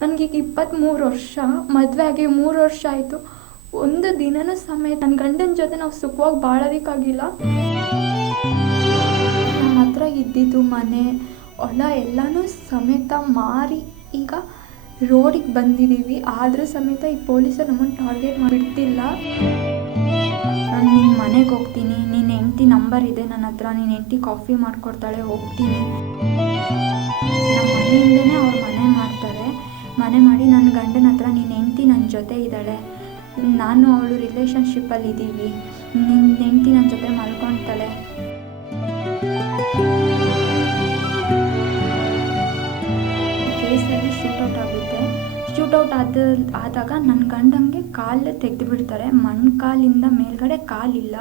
ನನಗೀಗ 23 ವರ್ಷ, ಮದುವೆ ಆಗಿ 3 ವರ್ಷ ಆಯಿತು. ಒಂದು ದಿನನೂ ಸಮೇತ ನನ್ನ ಗಂಡನ ಜೊತೆ ನಾವು ಸುಖವಾಗಿ ಬಾಳೋದಕ್ಕಾಗಿಲ್ಲ. ನಮ್ಮ ಹತ್ರ ಇದ್ದಿದ್ದು ಮನೆ ಹೊಲ ಎಲ್ಲನೂ ಸಮೇತ ಮಾರಿ ಈಗ ರೋಡಿಗೆ ಬಂದಿದ್ದೀವಿ. ಆದರೂ ಸಮೇತ ಈ ಪೊಲೀಸರು ನಮ್ಮನ್ನು ಟಾರ್ಗೆಟ್ ಮಾಡಿಬಿಡ್ತಿಲ್ಲ. ನಾನು ನಿನ್ನ ಮನೆಗೆ ಹೋಗ್ತೀನಿ, ನಿನ್ನ ಹೆಂಡತಿ ನಂಬರ್ ಇದೆ ನನ್ನ ಹತ್ರ, ನಿನ್ನ ಹೆಂಡತಿ ಕಾಫಿ ಮಾಡಿಕೊಡ್ತಾಳೆ, ಹೋಗ್ತೀನಿ. ನಮ್ಮ ಮನೆಯಿಂದನೇ ಅವ್ರು ಮನೆ ಮಾಡ್ತಾರೆ. ಮನೆ ಮಾಡಿ ನನ್ನ ಗಂಡನ ಹತ್ರ ನಿನ್ನ ಹೆಂಡತಿ ನನ್ನ ಜೊತೆ ಇದ್ದಾಳೆ, ನಾನು ಅವಳು ರಿಲೇಷನ್ಶಿಪ್ಪಲ್ಲಿ ಇದ್ದೀವಿ, ನಿನ್ನ ಹೆಂಡತಿ ನನ್ನ ಜೊತೆ ಮಲ್ಕೊಳ್ತಾಳೆ. ಕೇಸಲ್ಲಿ ಶೂಟೌಟ್ ಆಗುತ್ತೆ. ಶೂಟೌಟ್ ಆದಾಗ ನನ್ನ ಗಂಡಂಗೆ ಕಾಲು ತೆಗೆದು ಬಿಡ್ತಾರೆ. ಮೊಣಕಾಲಿಂದ ಮೇಲ್ಗಡೆ ಕಾಲಿಲ್ಲ.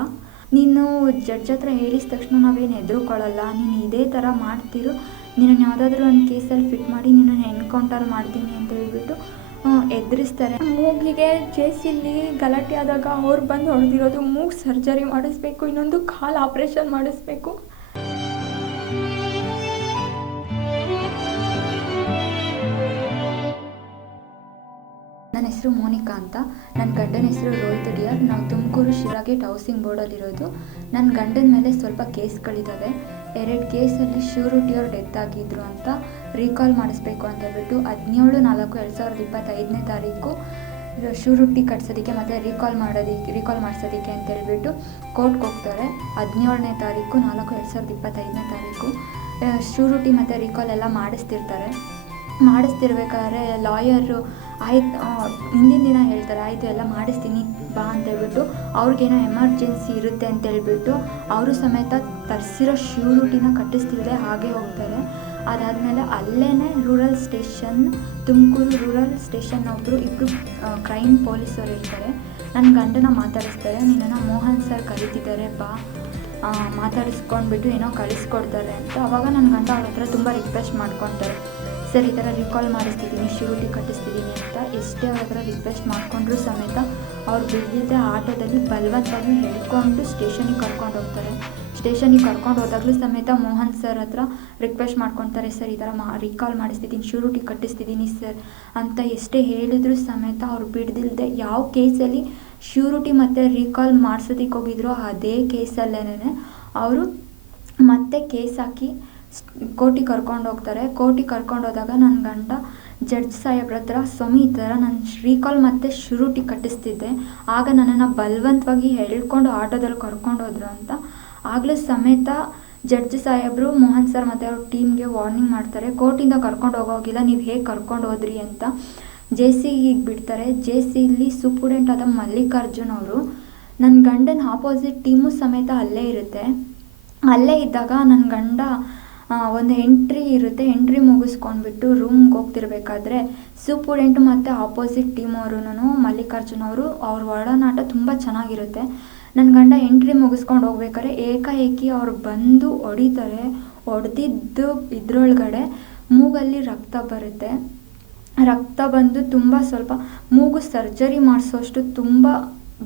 ನೀನು ಜಡ್ಜ್ ಹತ್ರ ಹೇಳಿದ ತಕ್ಷಣ ನಾವೇನು ಹೆದರ್ಕೊಳ್ಳಲ್ಲ, ನೀನು ಇದೇ ಥರ ಮಾಡ್ತಿರು, ನಿನ್ನನ್ನು ಯಾವುದಾದ್ರೂ ಒಂದು ಕೇಸಲ್ಲಿ ಫಿಟ್ ಮಾಡಿ ನಿನ್ನನ್ನು ಎನ್ಕೌಂಟರ್ ಮಾಡ್ತೀನಿ ಅಂತ ಹೇಳ್ಬಿಟ್ಟು ಎದುರಿಸ್ತಾರೆ. ಮೂಗಿಗೆ ಜೇಸಿಲಿ ಗಲಾಟೆ ಆದಾಗ ಅವ್ರು ಬಂದು ಹೊಡೆದಿರೋದು. ಮೂಗು ಸರ್ಜರಿ ಮಾಡಿಸ್ಬೇಕು, ಇನ್ನೊಂದು ಕಾಲು ಆಪ್ರೇಷನ್ ಮಾಡಿಸ್ಬೇಕು. ನನ್ನ ಹೆಸರು ಮೋನಿಕಾ ಅಂತ. ನನ್ನ ಗಂಡನ ಹೆಸರು ರೋಹಿತ್ ಡಿಯರ್. ನಾವು ತುಮಕೂರು ಶಿರಾಗೇಟ್ ಹೌಸಿಂಗ್ ಬೋರ್ಡಲ್ಲಿರೋದು. ನನ್ನ ಗಂಡನ ಮೇಲೆ ಸ್ವಲ್ಪ ಕೇಸ್ಗಳಿದ್ದಾವೆ. 2 ಕೇಸಲ್ಲಿ ಶ್ಯೂರಿಟಿಯವ್ರು ಡೆತ್ ಆಗಿದ್ರು ಅಂತ ರೀಕಾಲ್ ಮಾಡಿಸ್ಬೇಕು ಅಂತ ಹೇಳ್ಬಿಟ್ಟು 17/4/2025 ತಾರೀಕು ಶ್ಯೂರಿಟಿ ಕಟ್ಸೋದಕ್ಕೆ ಮತ್ತು ರೀಕಾಲ್ ಮಾಡಿಸೋದಕ್ಕೆ ಅಂತ ಹೇಳ್ಬಿಟ್ಟು ಕೋರ್ಟ್ಗೆ ಹೋಗ್ತಾರೆ. 17ನೇ ತಾರೀಕು 4/2025 ತಾರೀಕು ಶ್ಯೂರಿಟಿ ಮತ್ತು ರೀಕಾಲ್ ಎಲ್ಲ ಮಾಡಿಸ್ತಿರ್ಬೇಕಾದ್ರೆ ಲಾಯರು ಆಯ್ತು ಹಿಂದಿನ ದಿನ ಹೇಳ್ತಾರೆ, ಆಯಿತು ಎಲ್ಲ ಮಾಡಿಸ್ತೀನಿ ಬಾ ಅಂತೇಳ್ಬಿಟ್ಟು ಅವ್ರಿಗೇನೋ ಎಮರ್ಜೆನ್ಸಿ ಇರುತ್ತೆ ಅಂತೇಳ್ಬಿಟ್ಟು ಅವರು ಸಮೇತ ತರಿಸಿರೋ ಶ್ಯೂರಿಟಿನ ಕಟ್ಟಿಸ್ತಿಲ್ಲದೆ ಹಾಗೆ ಹೋಗ್ತಾರೆ. ಅದಾದಮೇಲೆ ಅಲ್ಲೇ rural station, Tumakuru rural station ಇಬ್ಬರು ಕ್ರೈಮ್ ಪೊಲೀಸರು ಇರ್ತಾರೆ. ನನ್ನ ಗಂಡನ ಮಾತಾಡಿಸ್ತಾರೆ, ನಿನ್ನನ್ನು ಮೋಹನ್ ಸರ್ ಕರೀತಿದ್ದಾರೆ ಬಾ, ಮಾತಾಡಿಸ್ಕೊಂಡ್ಬಿಟ್ಟು ಏನೋ ಕಳಿಸ್ಕೊಡ್ತಾರೆ ಅಂತ. ಆವಾಗ ನನ್ನ ಗಂಡ ಅವ್ರ ಹತ್ರ ತುಂಬ ರಿಕ್ವೆಸ್ಟ್ ಮಾಡ್ಕೊತಾರೆ, ಸರ್ ಈ ಥರ ರೀಕಾಲ್ ಮಾಡಿಸ್ತಿದ್ದೀನಿ, ಶ್ಯೂರಿಟಿ ಕಟ್ಟಿಸ್ತಿದ್ದೀನಿ ಅಂತ. ಎಷ್ಟೇ ಅವ್ರ ಹತ್ರ ರಿಕ್ವೆಸ್ಟ್ ಮಾಡಿಕೊಂಡ್ರೂ ಸಮೇತ ಅವ್ರು ಬಿಡದಿದ್ದ ಆಟೋದಲ್ಲಿ ಬಲವಂತವಾಗಿ ಹೇಳ್ಕೊಂಡು ಸ್ಟೇಷನಿಗೆ ಕರ್ಕೊಂಡು ಹೋಗ್ತಾರೆ. ಸ್ಟೇಷನಿಗೆ ಕರ್ಕೊಂಡು ಹೋದಾಗಲೂ ಸಮೇತ ಮೋಹನ್ ಸರ್ ಹತ್ರ ರಿಕ್ವೆಸ್ಟ್ ಮಾಡ್ಕೊತಾರೆ, ಸರ್ ಈ ಥರ ರೀಕಾಲ್ ಮಾಡಿಸ್ತಿದ್ದೀನಿ, ಶ್ಯೂರಿಟಿ ಕಟ್ಟಿಸ್ತಿದ್ದೀನಿ ಸರ್ ಅಂತ ಎಷ್ಟೇ ಹೇಳಿದ್ರು ಸಮೇತ ಅವ್ರು ಬಿಡ್ದಿಲ್ಲದೆ ಯಾವ ಕೇಸಲ್ಲಿ ಶ್ಯೂರಿಟಿ ಮತ್ತು ರೀಕಾಲ್ ಮಾಡಿಸೋದಕ್ಕೆ ಹೋಗಿದ್ರು ಅದೇ ಕೇಸಲ್ಲೇನೆ ಅವರು ಮತ್ತೆ ಕೇಸ್ ಹಾಕಿ ಕೋರ್ಟಿಗೆ ಕರ್ಕೊಂಡು ಹೋಗ್ತಾರೆ. ಕೋರ್ಟಿಗೆ ಕರ್ಕೊಂಡು ಹೋದಾಗ ನನ್ನ ಗಂಡ ಜಡ್ಜ್ ಸಾಹೇಬ್ರ ಹತ್ರ, ಸ್ವಾಮಿ ಈ ಥರ ನಾನು ರೀಕಾಲ್ ಮತ್ತು ಶ್ಯೂರಿಟಿ ಕಟ್ಟಿಸ್ತಿದ್ದೆ, ಆಗ ನನ್ನನ್ನು ಬಲವಂತವಾಗಿ ಹೇಳ್ಕೊಂಡು ಆಟೋದಲ್ಲಿ ಕರ್ಕೊಂಡು ಹೋದ್ರು ಅಂತ. ಆಗಲೂ ಸಮೇತ ಜಡ್ಜ್ ಸಾಹೇಬರು ಮೋಹನ್ ಸರ್ ಮತ್ತು ಅವ್ರ ಟೀಮ್ಗೆ ವಾರ್ನಿಂಗ್ ಮಾಡ್ತಾರೆ, ಕೋರ್ಟಿಂದ ಕರ್ಕೊಂಡು ಹೋಗೋಗಿಲ್ಲ, ನೀವು ಹೇಗೆ ಕರ್ಕೊಂಡು ಹೋದ್ರಿ ಅಂತ. ಜೆಸಿಗೆ ಬಿಡ್ತಾರೆ. ಜೆಸಿಲಿ ಸೂಪರ್ಡೆಂಟ್ ಆದ ಮಲ್ಲಿಕಾರ್ಜುನ್ ಅವರು. ನನ್ನ ಗಂಡನ ಆಪೋಸಿಟ್ ಟೀಮು ಸಮೇತ ಅಲ್ಲೇ ಇರುತ್ತೆ. ಅಲ್ಲೇ ಇದ್ದಾಗ ನನ್ನ ಗಂಡ ಒಂದು ಎಂಟ್ರಿ ಇರುತ್ತೆ, ಎಂಟ್ರಿ ಮುಗಿಸ್ಕೊಂಡ್ಬಿಟ್ಟು ರೂಮ್ಗೆ ಹೋಗ್ತಿರ್ಬೇಕಾದ್ರೆ ಸೂಪರ್ಡೆಂಟು ಮತ್ತು ಆಪೋಸಿಟ್ ಟೀಮ್ ಅವ್ರೂ ಮಲ್ಲಿಕಾರ್ಜುನ್ ಅವ್ರ ಒಡನಾಟ ತುಂಬ ಚೆನ್ನಾಗಿರುತ್ತೆ. ನನ್ನ ಗಂಡ ಎಂಟ್ರಿ ಮುಗಿಸ್ಕೊಂಡು ಹೋಗ್ಬೇಕಾದ್ರೆ ಏಕಾಏಕಿ ಅವ್ರು ಬಂದು ಹೊಡಿತಾರೆ. ಹೊಡೆದಿದ್ದು ಇದ್ರೊಳಗಡೆ ಮೂಗಲ್ಲಿ ರಕ್ತ ಬರುತ್ತೆ. ರಕ್ತ ಬಂದು ತುಂಬ ಸ್ವಲ್ಪ ಮೂಗು ಸರ್ಜರಿ ಮಾಡಿಸೋಷ್ಟು ತುಂಬ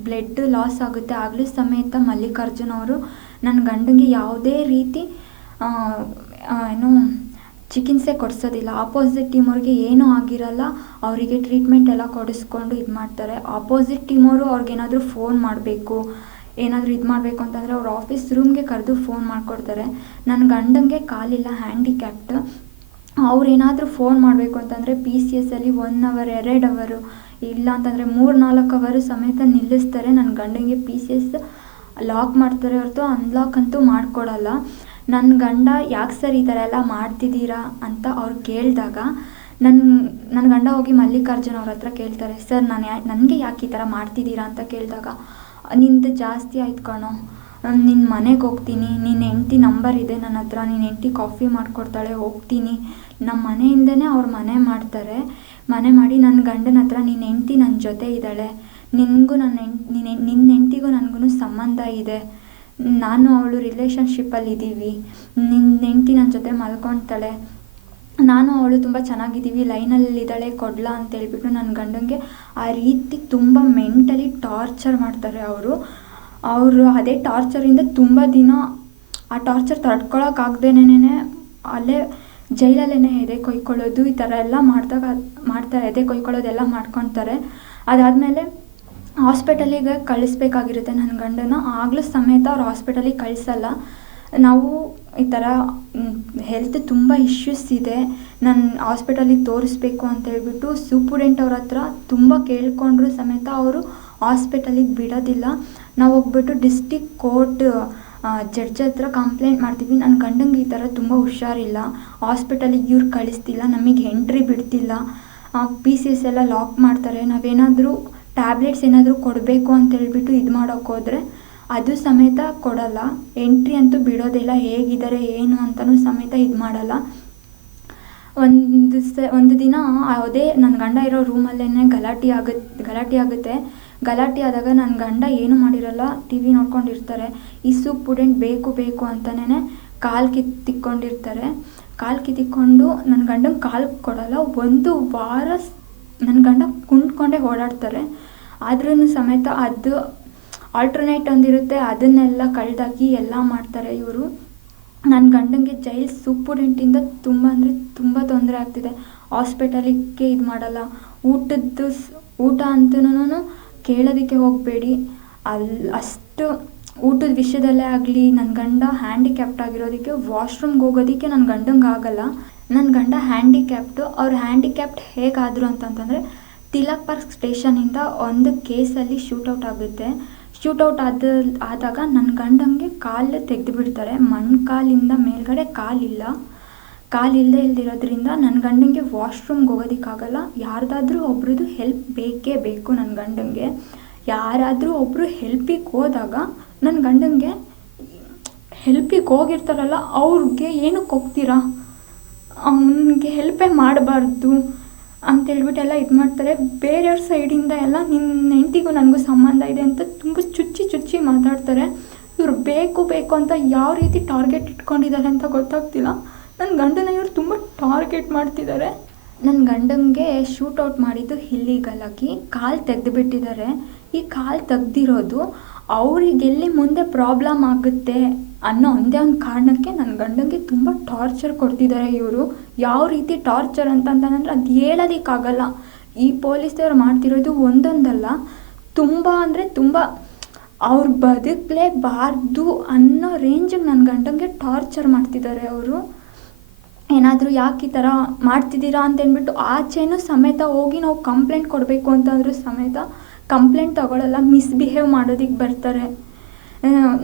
ಬ್ಲಡ್ ಲಾಸ್ ಆಗುತ್ತೆ. ಆಗಲೂ ಸಮೇತ ಮಲ್ಲಿಕಾರ್ಜುನ್ ಅವರು ನನ್ನ ಗಂಡಂಗೆ ಯಾವುದೇ ರೀತಿ ಚಿಕಿತ್ಸೆ ಕೊಡಿಸೋದಿಲ್ಲ. ಆಪೋಸಿಟ್ ಟೀಮವ್ರಿಗೆ ಏನೂ ಆಗಿರಲ್ಲ, ಅವರಿಗೆ ಟ್ರೀಟ್ಮೆಂಟ್ ಎಲ್ಲ ಕೊಡಿಸ್ಕೊಂಡು ಇದು ಮಾಡ್ತಾರೆ. ಆಪೋಸಿಟ್ ಟೀಮವರು ಅವ್ರಿಗೇನಾದರೂ ಫೋನ್ ಮಾಡಬೇಕು, ಏನಾದರೂ ಇದು ಮಾಡಬೇಕು ಅಂತಂದರೆ ಅವ್ರ ಆಫೀಸ್ ರೂಮ್ಗೆ ಕರೆದು ಫೋನ್ ಮಾಡಿಕೊಡ್ತಾರೆ. ನನ್ನ ಗಂಡಂಗೆ ಕಾಲಿಲ್ಲ, ಹ್ಯಾಂಡಿಕ್ಯಾಪ್ಟ್. ಅವ್ರೇನಾದರೂ ಫೋನ್ ಮಾಡಬೇಕು ಅಂತಂದರೆ PCS 1 ಅವರ್ 2 ಅವರು ಇಲ್ಲ ಅಂತಂದರೆ 3-4 ಅವರು ಸಮೇತ ನಿಲ್ಲಿಸ್ತಾರೆ. ನನ್ನ ಗಂಡಂಗೆ PCS ಲಾಕ್ ಮಾಡ್ತಾರೆ ಹೊರತು ಅನ್ಲಾಕ್ ಅಂತೂ ಮಾಡಿಕೊಡಲ್ಲ. ನನ್ನ ಗಂಡ ಯಾಕೆ ಸರ್ ಈ ಥರ ಎಲ್ಲ ಮಾಡ್ತಿದ್ದೀರಾ ಅಂತ ಅವ್ರು ಕೇಳಿದಾಗ ನನ್ನ ಗಂಡ ಹೋಗಿ ಮಲ್ಲಿಕಾರ್ಜುನ್ ಅವ್ರ ಹತ್ರ ಕೇಳ್ತಾರೆ, ಸರ್ ನನಗೆ ಯಾಕೆ ಈ ಥರ ಮಾಡ್ತಿದ್ದೀರಾ ಅಂತ ಕೇಳಿದಾಗ, ನಿಂದು ಜಾಸ್ತಿ ಆಯ್ತು ಕಣೋ, ನಿನ್ನ ಮನೆಗೆ ಹೋಗ್ತೀನಿ, ನಿನ್ನ ಹೆಂಡತಿ ನಂಬರ್ ಇದೆ ನನ್ನ ಹತ್ರ, ನಿನ್ನ ಹೆಂಡತಿ ಕಾಫಿ ಮಾಡಿಕೊಡ್ತಾಳೆ, ಹೋಗ್ತೀನಿ. ನಮ್ಮ ಮನೆಯಿಂದನೇ ಅವ್ರು ಮನೆ ಮಾಡ್ತಾರೆ. ಮನೆ ಮಾಡಿ ನನ್ನ ಗಂಡನ ಹತ್ರ ನಿನ್ನ ಹೆಂಡತಿ ನನ್ನ ಜೊತೆ ಇದ್ದಾಳೆ, ನಿನ್ನ ಹೆಂಡತಿಗೂ ನನಗೂ ಸಂಬಂಧ ಇದೆ, ನಾನು ಅವಳು ರಿಲೇಷನ್ಶಿಪ್ಪಲ್ಲಿ ಇದ್ದೀವಿ, ನಿನ್ನ ಹೆಂಡತಿ ನನ್ನ ಜೊತೆ ಮಲ್ಕೊಳ್ತಾಳೆ, ನಾನು ಅವಳು ತುಂಬ ಚೆನ್ನಾಗಿದ್ದೀವಿ, ಲೈನಲ್ಲಿದ್ದಾಳೆ ಕೊಡ್ಲಾ ಅಂತ ಹೇಳ್ಬಿಟ್ಟು ನನ್ನ ಗಂಡಂಗೆ ಆ ರೀತಿ ತುಂಬ ಮೆಂಟಲಿ ಟಾರ್ಚರ್ ಮಾಡ್ತಾರೆ ಅವರು. ಅದೇ ಟಾರ್ಚರಿಂದ ತುಂಬ ದಿನ ಆ ಟಾರ್ಚರ್ ತಡ್ಕೊಳಕ್ಕಾಗ್ದೇನೆ ಅಲ್ಲೇ ಜೈಲಲ್ಲೇ ಎದೆ ಕೊಯ್ಕೊಳ್ಳೋದು ಈ ಥರ ಎಲ್ಲ ಮಾಡ್ತಾರೆ, ಎದೆ ಕೊಯ್ಕೊಳ್ಳೋದೆಲ್ಲ ಮಾಡ್ಕೊತಾರೆ. ಅದಾದಮೇಲೆ ಹಾಸ್ಪಿಟಲಿಗೆ ಕಳಿಸ್ಬೇಕಾಗಿರುತ್ತೆ ನನ್ನ ಗಂಡನ, ಆಗಲೂ ಸಮೇತ ಅವ್ರು ಹಾಸ್ಪಿಟಲಿಗೆ ಕಳಿಸಲ್ಲ. ನಾವು ಈ ಥರ ಹೆಲ್ತ್ ತುಂಬ ಇಶ್ಯೂಸ್ ಇದೆ, ನಾನು ಹಾಸ್ಪಿಟಲಿಗೆ ತೋರಿಸ್ಬೇಕು ಅಂತ ಹೇಳ್ಬಿಟ್ಟು ಸೂಪುಡೆಂಟ್ ಅವ್ರ ಹತ್ರ ತುಂಬ ಕೇಳ್ಕೊಂಡ್ರು ಸಮೇತ ಅವರು ಹಾಸ್ಪಿಟಲಿಗೆ ಬಿಡೋದಿಲ್ಲ. ನಾವು ಹೋಗ್ಬಿಟ್ಟು ಡಿಸ್ಟಿಕ್ ಕೋರ್ಟ್ ಜಡ್ಜ್ ಹತ್ರ ಕಂಪ್ಲೇಂಟ್ ಮಾಡ್ತೀವಿ, ನನ್ನ ಗಂಡಂಗೆ ಈ ಥರ ತುಂಬ ಹುಷಾರಿಲ್ಲ, ಹಾಸ್ಪಿಟಲಿಗೆ ಇವ್ರು ಕಳಿಸ್ತಿಲ್ಲ, ನಮಗೆ ಎಂಟ್ರಿ ಬಿಡ್ತಿಲ್ಲ, PCS ಎಲ್ಲ ಲಾಕ್ ಮಾಡ್ತಾರೆ, ನಾವೇನಾದರೂ ಟ್ಯಾಬ್ಲೆಟ್ಸ್ ಏನಾದರೂ ಕೊಡಬೇಕು ಅಂತ ಹೇಳ್ಬಿಟ್ಟು ಇದು ಮಾಡೋಕ್ಕೋದ್ರೆ ಅದು ಸಮೇತ ಕೊಡಲ್ಲ, ಎಂಟ್ರಿ ಅಂತೂ ಬಿಡೋದಿಲ್ಲ, ಹೇಗಿದ್ದಾರೆ ಏನು ಅಂತಲೂ ಸಮೇತ ಇದು ಮಾಡಲ್ಲ. ಒಂದು ದಿನ ಅದೇ ನನ್ನ ಗಂಡ ಇರೋ ರೂಮಲ್ಲೇ ಗಲಾಟೆ ಆಗುತ್ತೆ. ಗಲಾಟೆ ಆದಾಗ ನನ್ನ ಗಂಡ ಏನು ಮಾಡಿರಲ್ಲ, TV ನೋಡ್ಕೊಂಡಿರ್ತಾರೆ. ಈ ಸೂಪುಡೆಂಟ್ ಬೇಕು ಅಂತಲೇ ಕಾಲು ಕಿತ್ತಿಕ್ಕೊಂಡಿರ್ತಾರೆ. ಕಾಲು ಕಿತ್ತಿಕ್ಕೊಂಡು ನನ್ನ ಗಂಡಂಗೆ ಕಾಲು ಕೊಡಲ್ಲ. 1 ವಾರ ನನ್ನ ಗಂಡ ಕುಂಡ್ಕೊಂಡೇ ಓಡಾಡ್ತಾರೆ. ಆದ್ರೂ ಸಮೇತ ಅದು ಆಲ್ಟರ್ನೇಟ್ ಒಂದಿರುತ್ತೆ, ಅದನ್ನೆಲ್ಲ ಕಳ್ದಾಕಿ ಎಲ್ಲ ಮಾಡ್ತಾರೆ ಇವರು. ನನ್ನ ಗಂಡಂಗೆ ಜೈಲ್ ಸೂಪುಡೆಂಟಿಂದ ತುಂಬ ಅಂದರೆ ತುಂಬ ತೊಂದರೆ ಆಗ್ತಿದೆ. ಹಾಸ್ಪಿಟಲಿಗೆ ಇದು ಮಾಡಲ್ಲ, ಊಟ ಅಂತೂ ಕೇಳೋದಕ್ಕೆ ಹೋಗಬೇಡಿ. ಅಷ್ಟು ಊಟದ ವಿಷಯದಲ್ಲೇ ಆಗಲಿ, ನನ್ನ ಗಂಡ ಹ್ಯಾಂಡಿಕ್ಯಾಪ್ಟ್ ಆಗಿರೋದಕ್ಕೆ ವಾಶ್ರೂಮ್ಗೆ ಹೋಗೋದಕ್ಕೆ ನನ್ನ ಗಂಡಂಗೆ ಆಗಲ್ಲ. ನನ್ನ ಗಂಡ ಹ್ಯಾಂಡಿಕ್ಯಾಪ್ಟು. ಅವ್ರು ಹ್ಯಾಂಡಿಕ್ಯಾಪ್ಟ್ ಹೇಗಾದರು ಅಂತಂತಂದರೆ, ತಿಲಕ್ ಪಾರ್ಕ್ ಸ್ಟೇಷನಿಂದ ಒಂದು ಕೇಸಲ್ಲಿ ಶೂಟೌಟ್ ಆಗುತ್ತೆ. ಶೂಟೌಟ್ ಆದಾಗ ನನ್ನ ಗಂಡಂಗೆ ಕಾಲು ತೆಗೆದು ಬಿಡ್ತಾರೆ. ಮೊಣಕಾಲಿಂದ ಮೇಲ್ಗಡೆ ಕಾಲಿಲ್ಲದೆ ಇಲ್ದಿರೋದ್ರಿಂದ ನನ್ನ ಗಂಡಂಗೆ ವಾಶ್ರೂಮ್ಗೆ ಹೋಗೋದಕ್ಕಾಗಲ್ಲ. ಯಾರ್ದಾದ್ರೂ ಒಬ್ರದ್ದು ಹೆಲ್ಪ್ ಬೇಕೇ ಬೇಕು ನನ್ನ ಗಂಡಂಗೆ. ಯಾರಾದರೂ ಒಬ್ಬರು ಹೆಲ್ಪಿಗೆ ಹೋದಾಗ ನನ್ನ ಗಂಡಂಗೆ ಹೆಲ್ಪಿಗೆ ಹೋಗಿರ್ತಾರಲ್ಲ ಅವ್ರಿಗೆ ಏನಕ್ಕೆ ಹೋಗ್ತೀರಾ, ಅವನಿಗೆ ಹೆಲ್ಪೇ ಮಾಡಬಾರ್ದು ಅಂತೇಳ್ಬಿಟ್ಟೆಲ್ಲ ಇದು ಮಾಡ್ತಾರೆ. ಬೇರೆಯವ್ರ ಸೈಡಿಂದ ಎಲ್ಲ ನಿನ್ನ ಹೆಂಡತಿಗೂ ನನಗೂ ಸಂಬಂಧ ಇದೆ ಅಂತ ತುಂಬ ಚುಚ್ಚಿ ಮಾತಾಡ್ತಾರೆ. ಇವರು ಬೇಕು ಅಂತ ಯಾವ ರೀತಿ ಟಾರ್ಗೆಟ್ ಇಟ್ಕೊಂಡಿದ್ದಾರೆ ಅಂತ ಗೊತ್ತಾಗ್ತಿಲ್ಲ. ನನ್ನ ಗಂಡನ ಇವರು ತುಂಬ ಟಾರ್ಗೆಟ್ ಮಾಡ್ತಿದ್ದಾರೆ. ನನ್ನ ಗಂಡಂಗೆ ಶೂಟೌಟ್ ಮಾಡಿದ್ದು ಇಲ್ಲೀಗಲ್ ಆಗಿ ಕಾಲು ತೆಗೆದುಬಿಟ್ಟಿದ್ದಾರೆ. ಈ ಕಾಲು ತೆಗ್ದಿರೋದು ಅವರಿಗೆಲ್ಲಿ ಮುಂದೆ ಪ್ರಾಬ್ಲಮ್ ಆಗುತ್ತೆ ಅನ್ನೋ ಒಂದೇ ಒಂದು ಕಾರಣಕ್ಕೆ ನನ್ನ ಗಂಡಂಗೆ ತುಂಬ ಟಾರ್ಚರ್ ಕೊಡ್ತಿದ್ದಾರೆ ಇವರು. ಯಾವ ರೀತಿ ಟಾರ್ಚರ್ ಅಂತಂತಂದರೆ ಅದು ಹೇಳೋದಕ್ಕಾಗಲ್ಲ. ಈ ಪೊಲೀಸರು ಮಾಡ್ತಿರೋದು ಒಂದೊಂದಲ್ಲ, ತುಂಬ ಅಂದರೆ ತುಂಬ ಅವ್ರು ಬದುಕಲೇಬಾರ್ದು ಅನ್ನೋ ರೇಂಜಿಗೆ ನನ್ನ ಗಂಡಂಗೆ ಟಾರ್ಚರ್ ಮಾಡ್ತಿದ್ದಾರೆ ಅವರು. ಏನಾದರೂ ಯಾಕೆ ಈ ಥರ ಮಾಡ್ತಿದ್ದೀರಾ ಅಂತೇಳ್ಬಿಟ್ಟು ಆಚೆನೂ ಸಮೇತ ಹೋಗಿ ನಾವು ಕಂಪ್ಲೇಂಟ್ ಕೊಡಬೇಕು ಅಂತಂದರೂ ಸಮೇತ ಕಂಪ್ಲೇಂಟ್ ತಗೊಳ್ಳಲ್ಲ, ಮಿಸ್ಬಿಹೇವ್ ಮಾಡೋದಕ್ಕೆ ಬರ್ತಾರೆ.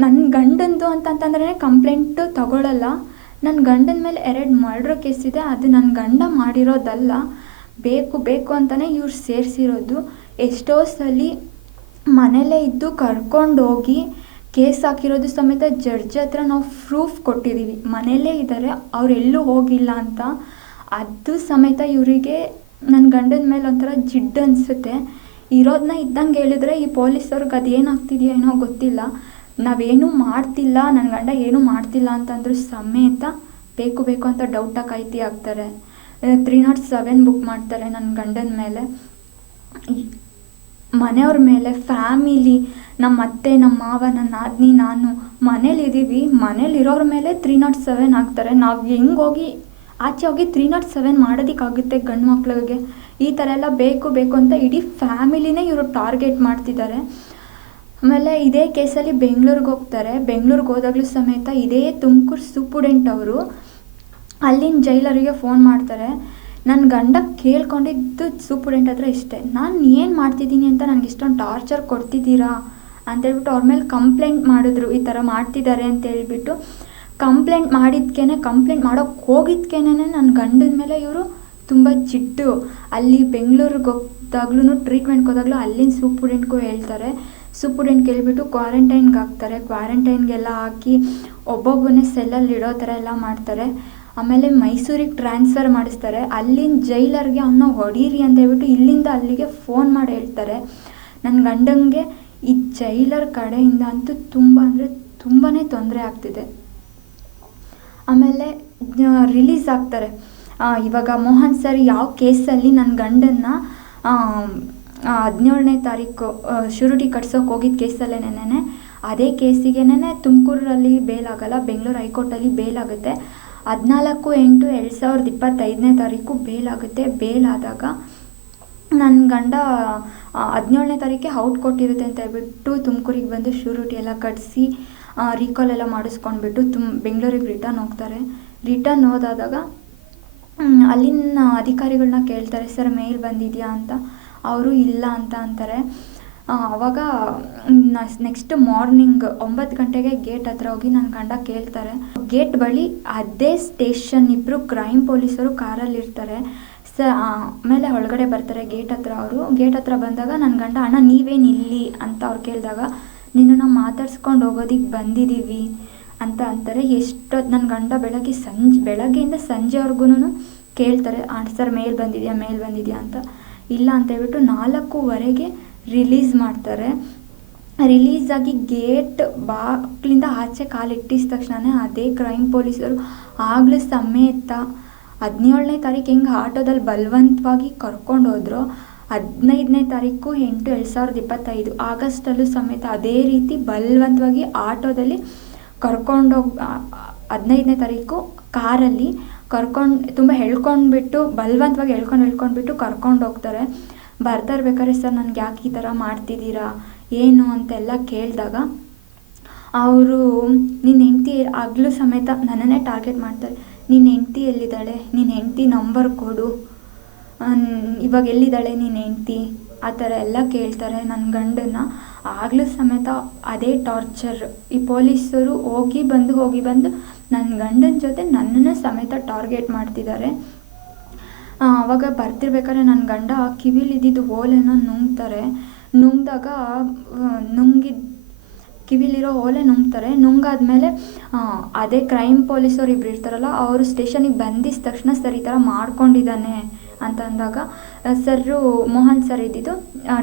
ನನ್ನ ಗಂಡಂದು ಅಂತಂತಂದ್ರೆ ಕಂಪ್ಲೇಂಟು ತಗೊಳ್ಳಲ್ಲ. ನನ್ನ ಗಂಡನ ಮೇಲೆ 2 ಮರ್ಡರ್ ಕೇಸ್ ಇದೆ, ಅದು ನನ್ನ ಗಂಡ ಮಾಡಿರೋದಲ್ಲ, ಬೇಕು ಅಂತಲೇ ಇವ್ರು ಸೇರಿಸಿರೋದು. ಎಷ್ಟೋ ಸಲ ಮನೇಲೇ ಇದ್ದು ಕರ್ಕೊಂಡೋಗಿ ಕೇಸ್ ಹಾಕಿರೋದು ಸಮೇತ ಜಡ್ಜ್ ಹತ್ರ ನಾವು ಪ್ರೂಫ್ ಕೊಟ್ಟಿದ್ದೀವಿ, ಮನೇಲೇ ಇದ್ದಾರೆ, ಅವರೆಲ್ಲೂ ಹೋಗಿಲ್ಲ ಅಂತ. ಅದು ಸಮೇತ ಇವರಿಗೆ ನನ್ನ ಗಂಡನ ಮೇಲೆ ಒಂಥರ ಜಿಡ್ಡು ಅನಿಸುತ್ತೆ. ಇರೋದನ್ನ ಇದ್ದಂಗೆ ಹೇಳಿದ್ರೆ ಈ ಪೊಲೀಸವ್ರಿಗೆ ಅದು ಏನಾಗ್ತಿದೆಯೋ ಏನೋ ಗೊತ್ತಿಲ್ಲ. ನಾವೇನೂ ಮಾಡ್ತಿಲ್ಲ, ನನ್ನ ಗಂಡ ಏನೂ ಮಾಡ್ತಿಲ್ಲ ಅಂತಂದ್ರೂ ಸಮೇತ ಬೇಕು ಅಂತ ಡೌಟಾಗಿ ಕಾಯ್ತಿ ಆಗ್ತಾರೆ. 307 ಬುಕ್ ಮಾಡ್ತಾರೆ ನನ್ನ ಗಂಡನ ಮೇಲೆ, ಮನೆಯವ್ರ ಮೇಲೆ, ಫ್ಯಾಮಿಲಿ, ನಮ್ಮ ಅತ್ತೆ, ನಮ್ಮ ಮಾವ, ನನ್ನ ನಾದಿನಿ, ನಾನು ಮನೇಲಿದ್ದೀವಿ, ಮನೇಲಿರೋರ ಮೇಲೆ 307 ಹಾಕ್ತಾರೆ. ನಾವು ಹೆಂಗೆ ಹೋಗಿ ಆಚೆ ಹೋಗಿ 307 ಮಾಡೋದಕ್ಕಾಗುತ್ತೆ ಗಂಡು ಮಕ್ಳಿಗೆ? ಈ ಥರ ಎಲ್ಲ ಬೇಕು ಅಂತ ಇಡೀ ಫ್ಯಾಮಿಲಿನೇ ಇವರು ಟಾರ್ಗೆಟ್ ಮಾಡ್ತಿದ್ದಾರೆ. ಆಮೇಲೆ ಇದೇ ಕೇಸಲ್ಲಿ ಬೆಂಗಳೂರಿಗೆ ಹೋಗ್ತಾರೆ. ಬೆಂಗಳೂರಿಗೆ ಹೋದಾಗಲೂ ಸಮೇತ ಇದೇ ತುಮಕೂರು ಸೂಪುಡೆಂಟ್ ಅವರು ಅಲ್ಲಿನ ಜೈಲರಿಗೆ ಫೋನ್ ಮಾಡ್ತಾರೆ. ನನ್ನ ಗಂಡ ಕೇಳ್ಕೊಂಡಿದ್ದು ಸೂಪುಡೆಂಟ್ ಹತ್ರ ಇಷ್ಟೇ, ನಾನು ಏನು ಮಾಡ್ತಿದ್ದೀನಿ ಅಂತ ನನಗೆ ಇಷ್ಟೊಂದು ಟಾರ್ಚರ್ ಕೊಡ್ತಿದ್ದೀರಾ ಅಂತೇಳ್ಬಿಟ್ಟು ಅವ್ರ ಮೇಲೆ ಕಂಪ್ಲೇಂಟ್ ಮಾಡಿದ್ರು, ಈ ಥರ ಮಾಡ್ತಿದ್ದಾರೆ ಅಂತೇಳ್ಬಿಟ್ಟು. ಕಂಪ್ಲೇಂಟ್ ಮಾಡೋಕ್ಕೆ ಹೋಗಿದ್ಕೇನೆ ನನ್ನ ಗಂಡನ ಮೇಲೆ ಇವರು ತುಂಬ ಜಿಡ್ಡು. ಅಲ್ಲಿ ಬೆಂಗಳೂರಿಗೆ ಹೋದಾಗ್ಲೂ ಟ್ರೀಟ್ಮೆಂಟ್ಗೆ ಹೋದಾಗಲೂ ಅಲ್ಲಿನ ಸೂಪುಡೆಂಟ್ಗೂ ಹೇಳ್ತಾರೆ. ಸೂಪುಡೆಂಟ್ ಕೇಳಿಬಿಟ್ಟು ಕ್ವಾರಂಟೈನ್ಗೆ ಹಾಕ್ತಾರೆ. ಕ್ವಾರಂಟೈನ್ಗೆಲ್ಲ ಹಾಕಿ ಒಬ್ಬೊಬ್ಬನೇ ಸೆಲ್ಲಲ್ಲಿ ಇಡೋ ಥರ ಎಲ್ಲ ಮಾಡ್ತಾರೆ. ಆಮೇಲೆ ಮೈಸೂರಿಗೆ ಟ್ರಾನ್ಸ್ಫರ್ ಮಾಡಿಸ್ತಾರೆ. ಅಲ್ಲಿನ ಜೈಲರ್ಗೆ ಅವನ್ನ ಹೊಡೀರಿ ಅಂತ ಹೇಳ್ಬಿಟ್ಟು ಇಲ್ಲಿಂದ ಅಲ್ಲಿಗೆ ಫೋನ್ ಮಾಡಿ ಹೇಳ್ತಾರೆ. ನನ್ನ ಗಂಡಂಗೆ ಈ ಜೈಲರ್ ಕಡೆಯಿಂದ ಅಂತೂ ತುಂಬ ಅಂದರೆ ತುಂಬಾ ತೊಂದರೆ ಆಗ್ತಿದೆ. ಆಮೇಲೆ ರಿಲೀಸ್ ಆಗ್ತಾರೆ. ಇವಾಗ ಮೋಹನ್ ಸರ್ ಯಾವ ಕೇಸಲ್ಲಿ ನನ್ನ ಗಂಡನ್ನು 17ನೇ ತಾರೀಕು ಶ್ಯೂರಿಟಿ ಕಟ್ಸೋಕೆ ಹೋಗಿದ್ದ ಕೇಸಲ್ಲೇನೆ, ಅದೇ ಕೇಸಿಗೆನೇ ತುಮಕೂರಲ್ಲಿ ಬೇಲ್ ಆಗಲ್ಲ, ಬೆಂಗಳೂರು ಹೈಕೋರ್ಟಲ್ಲಿ ಬೇಲ್ ಆಗುತ್ತೆ. 14/8/2025 ಬೇಲಾಗುತ್ತೆ. ಬೇಲಾದಾಗ ನನ್ನ ಗಂಡ 17ನೇ ತಾರೀಕೆ ಔಟ್ ಕೊಟ್ಟಿರುತ್ತೆ ಅಂತ ಹೇಳ್ಬಿಟ್ಟು ತುಮಕೂರಿಗೆ ಬಂದು ಶ್ಯೂರಿಟಿ ಎಲ್ಲ ಕಟ್ಟಿಸಿ ರೀಕಾಲ್ ಎಲ್ಲ ಮಾಡಿಸ್ಕೊಂಡ್ಬಿಟ್ಟು ಬೆಂಗಳೂರಿಗೆ ರಿಟರ್ನ್ ಹೋಗ್ತಾರೆ. ರಿಟರ್ನ್ ಹೋದಾದಾಗ ಅಲ್ಲಿನ ಅಧಿಕಾರಿಗಳನ್ನ ಕೇಳ್ತಾರೆ, ಸರ್ ಮೇಲ್ ಬಂದಿದೆಯಾ ಅಂತ. ಅವರು ಇಲ್ಲ ಅಂತ ಅಂತಾರೆ. ಆವಾಗ ನೆಕ್ಸ್ಟ್ ಮಾರ್ನಿಂಗ್ 9 ಗಂಟೆಗೆ ಗೇಟ್ ಹತ್ರ ಹೋಗಿ ನನ್ನ ಗಂಡ ಕೇಳ್ತಾರೆ. ಗೇಟ್ ಬಳಿ ಅದೇ ಸ್ಟೇಷನ್ ಇಬ್ಬರು ಕ್ರೈಮ್ ಪೊಲೀಸರು ಕಾರಲ್ಲಿ ಇರ್ತಾರೆ. ಆಮೇಲೆ ಒಳಗಡೆ ಬರ್ತಾರೆ ಗೇಟ್ ಹತ್ರ. ಅವರು ಗೇಟ್ ಹತ್ರ ಬಂದಾಗ ನನ್ನ ಗಂಡ, ಅಣ್ಣ ನೀವೇನು ಇಲ್ಲಿ ಅಂತ ಅವ್ರು ಕೇಳಿದಾಗ, ನಿನ್ನನ್ನು ಮಾತಾಡ್ಸ್ಕೊಂಡು ಹೋಗೋದಿಕ್ಕೆ ಬಂದಿದ್ದೀವಿ ಅಂತ ಅಂತಾರೆ. ಎಷ್ಟೊತ್ತು ನನ್ನ ಗಂಡ ಬೆಳಗ್ಗೆಯಿಂದ ಸಂಜೆವರೆಗೂ ಕೇಳ್ತಾರೆ, ಸರ್ ಮೇಲ್ ಬಂದಿದೆಯಾ ಅಂತ. ಇಲ್ಲ ಅಂತ ಹೇಳ್ಬಿಟ್ಟು 4:15ಗೆ ರಿಲೀಸ್ ಮಾಡ್ತಾರೆ. ರಿಲೀಸ್ ಆಗಿ ಗೇಟ್ ಬಾಗಿಲಿಂದ ಆಚೆ ಕಾಲಿಟ್ಟಿದ ತಕ್ಷಣ ಅದೇ ಕ್ರೈಮ್ ಪೊಲೀಸರು ಆಗಲೂ ಸಮೇತ 17ನೇ ತಾರೀಕು ಹೆಂಗೆ ಆಟೋದಲ್ಲಿ ಬಲವಂತವಾಗಿ ಕರ್ಕೊಂಡು ಹೋದ್ರು, 15ನೇ ತಾರೀಕು 8/2025 ಆಗಸ್ಟಲ್ಲೂ ಸಮೇತ ಅದೇ ರೀತಿ ಬಲವಂತವಾಗಿ ಆಟೋದಲ್ಲಿ ಕರ್ಕೊಂಡೋಗಿ 15ನೇ ತಾರೀಕು ಕಾರಲ್ಲಿ ತುಂಬ ಹೇಳ್ಕೊಂಡ್ಬಿಟ್ಟು ಬಲವಂತವಾಗಿ ಹೇಳ್ಕೊಂಡ್ಬಿಟ್ಟು ಕರ್ಕೊಂಡು ಹೋಗ್ತಾರೆ. ಬರ್ತಾ ಇರ್ಬೇಕಾದ್ರೆ, ಸರ್ ನನಗೆ ಯಾಕೆ ಈ ಥರ ಮಾಡ್ತಿದ್ದೀರಾ ಏನು ಅಂತೆಲ್ಲ ಕೇಳಿದಾಗ ಅವರು, ನಿನ್ನ ಹೆಂಡ್ತಿ ಆಗಲೂ ಸಮೇತ ನನ್ನನ್ನೇ ಟಾರ್ಗೆಟ್ ಮಾಡ್ತಾರೆ. ನಿನ್ನ ಹೆಂಡ್ತಿ ಎಲ್ಲಿದ್ದಾಳೆ, ನಿನ್ನ ಹೆಂಡ್ತಿ ನಂಬರ್ ಕೊಡು, ಇವಾಗ ಎಲ್ಲಿದ್ದಾಳೆ ನಿನ್ನ ಹೆಂಡ್ತಿ, ಆ ಥರ ಎಲ್ಲ ಕೇಳ್ತಾರೆ ನನ್ನ ಗಂಡನ್ನ. ಆಗಲೂ ಸಮೇತ ಅದೇ ಟಾರ್ಚರ್. ಈ ಪೊಲೀಸರು ಹೋಗಿ ಬಂದು ನನ್ನ ಗಂಡನ ಜೊತೆ ನನ್ನನ್ನು ಸಮೇತ ಟಾರ್ಗೆಟ್ ಮಾಡ್ತಿದ್ದಾರೆ. ಆವಾಗ ಬರ್ತಿರ್ಬೇಕಾದ್ರೆ ನನ್ನ ಗಂಡ ಕಿವಿಲಿದ್ದಿದ್ದು ಓಲೆನ ನುಂಗ್ತಾರೆ. ನುಂಗಿದಾಗ ಕಿವಿಲಿರೋ ಓಲೆ ನುಂಗ್ತಾರೆ. ನುಂಗಾದ್ಮೇಲೆ ಅದೇ ಕ್ರೈಮ್ ಪೊಲೀಸರು ಇಬ್ಬರು ಇರ್ತಾರಲ್ಲ, ಅವರು ಸ್ಟೇಷನಿಗೆ ಬಂದಿದ್ದ ತಕ್ಷಣ, ಸರ್ ಈ ಥರ ಮಾಡ್ಕೊಂಡಿದ್ದಾನೆ ಅಂತ ಅಂದಾಗ, ಸರು ಮೋಹನ್ ಸರ್ ಇದ್ದಿದ್ದು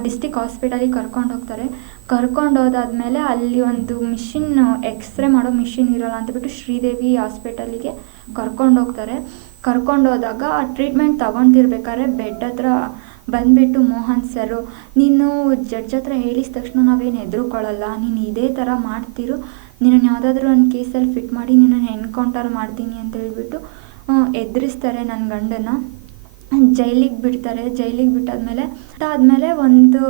ಡಿಸ್ಟಿಕ್ ಹಾಸ್ಪಿಟಲಿಗೆ ಕರ್ಕೊಂಡು ಹೋಗ್ತಾರೆ. ಕರ್ಕೊಂಡು ಹೋದಾದ್ಮೇಲೆ ಅಲ್ಲಿ ಒಂದು ಮಿಷಿನ್, ಎಕ್ಸ್ರೇ ಮಾಡೋ ಮಿಷಿನ್ ಇರೋಲ್ಲ ಅಂತಬಿಟ್ಟು ಶ್ರೀದೇವಿ ಹಾಸ್ಪಿಟಲಿಗೆ ಕರ್ಕೊಂಡು ಹೋಗ್ತಾರೆ. ಕರ್ಕೊಂಡು ಹೋದಾಗ ಟ್ರೀಟ್ಮೆಂಟ್ ತೊಗೊತಿರ್ಬೇಕಾದ್ರೆ ಬೆಡ್ ಹತ್ರ ಬಂದುಬಿಟ್ಟು ಮೋಹನ್ ಸರು, ನೀನು ಜಡ್ಜ್ ಹತ್ರ ಹೇಳಿದ ತಕ್ಷಣ ನಾವೇನು ಹೆದರ್ಕೊಳ್ಳಲ್ಲ, ನೀನು ಇದೇ ಥರ ಮಾಡ್ತಿರು, ನಿನ್ನನ್ನು ಯಾವುದಾದ್ರೂ ಒಂದು ಕೇಸಲ್ಲಿ ಫಿಟ್ ಮಾಡಿ ನಿನ್ನನ್ನು ಎನ್ಕೌಂಟರ್ ಮಾಡ್ತೀನಿ ಅಂತ ಹೇಳ್ಬಿಟ್ಟು ಎದುರಿಸ್ತಾರೆ ನನ್ನ ಗಂಡನ. ಜೈಲಿಗೆ ಬಿಡ್ತಾರೆ. ಜೈಲಿಗೆ ಬಿಟ್ಟಾದ್ಮೇಲೆ ಒಂದು